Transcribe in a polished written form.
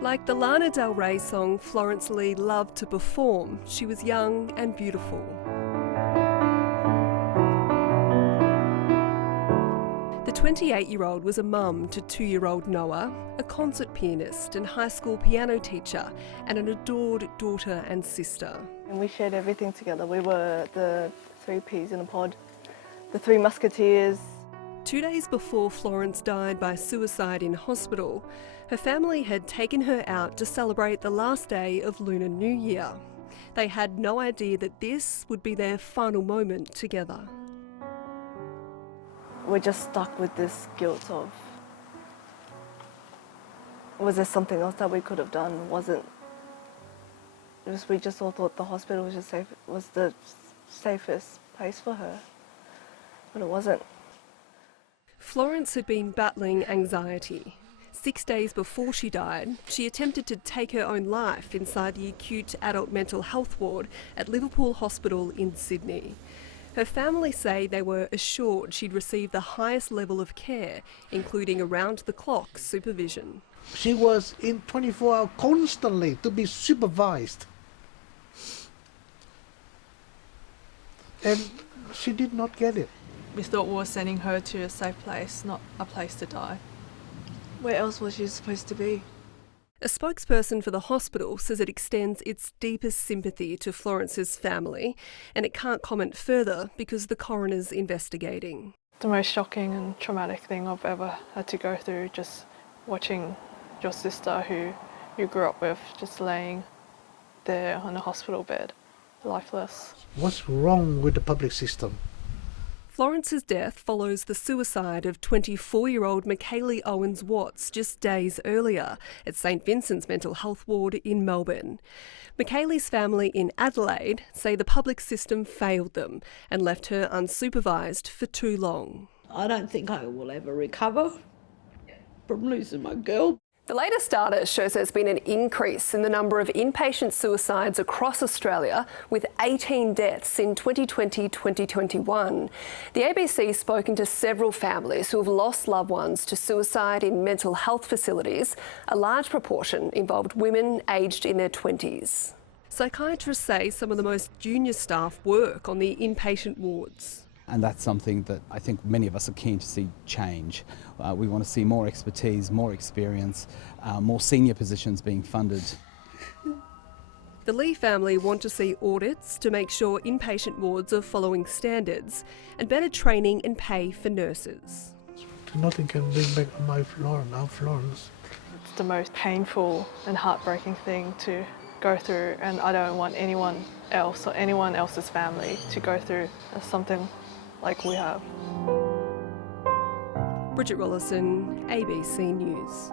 Like the Lana Del Rey song Florence Lee loved to perform, she was young and beautiful. The 28-year-old was a mum to 2-year-old Noah, a concert pianist and high school piano teacher, and an adored daughter and sister. And we shared everything together. We were the three peas in a pod, the three musketeers. 2 days before Florence died by suicide in hospital, her family had taken her out to celebrate the last day of Lunar New Year. They had no idea that this would be their final moment together. We're just stuck with this guilt of, was there something else that we could have done? We just all thought the hospital was the safest place for her, but it wasn't. Florence had been battling anxiety. 6 days before she died, she attempted to take her own life inside the acute adult mental health ward at Liverpool Hospital in Sydney. Her family say they were assured she'd receive the highest level of care, including around-the-clock supervision. She was in 24 hours constantly to be supervised. And she did not get it. We thought we were sending her to a safe place, not a place to die. Where else was she supposed to be? A spokesperson for the hospital says it extends its deepest sympathy to Florence's family, and it can't comment further because the coroner's investigating. The most shocking and traumatic thing I've ever had to go through, just watching your sister who you grew up with just laying there on a hospital bed, lifeless. What's wrong with the public system? Florence's death follows the suicide of 24-year-old Michaelie Owens-Watts just days earlier at St Vincent's mental health ward in Melbourne. Michaelie's family in Adelaide say the public system failed them and left her unsupervised for too long. I don't think I will ever recover from losing my girl. The latest data shows there's been an increase in the number of inpatient suicides across Australia, with 18 deaths in 2020-2021. The ABC's spoken to several families who have lost loved ones to suicide in mental health facilities. A large proportion involved women aged in their 20s. Psychiatrists say some of the most junior staff work on the inpatient wards. And that's something that I think many of us are keen to see change. We want to see more expertise, more experience, more senior positions being funded. The Lee family want to see audits to make sure inpatient wards are following standards and better training and pay for nurses. Nothing can bring back our Florence. It's the most painful and heartbreaking thing to go through, and I don't want anyone else or anyone else's family to go through something like we have. Bridget Rollison, ABC News.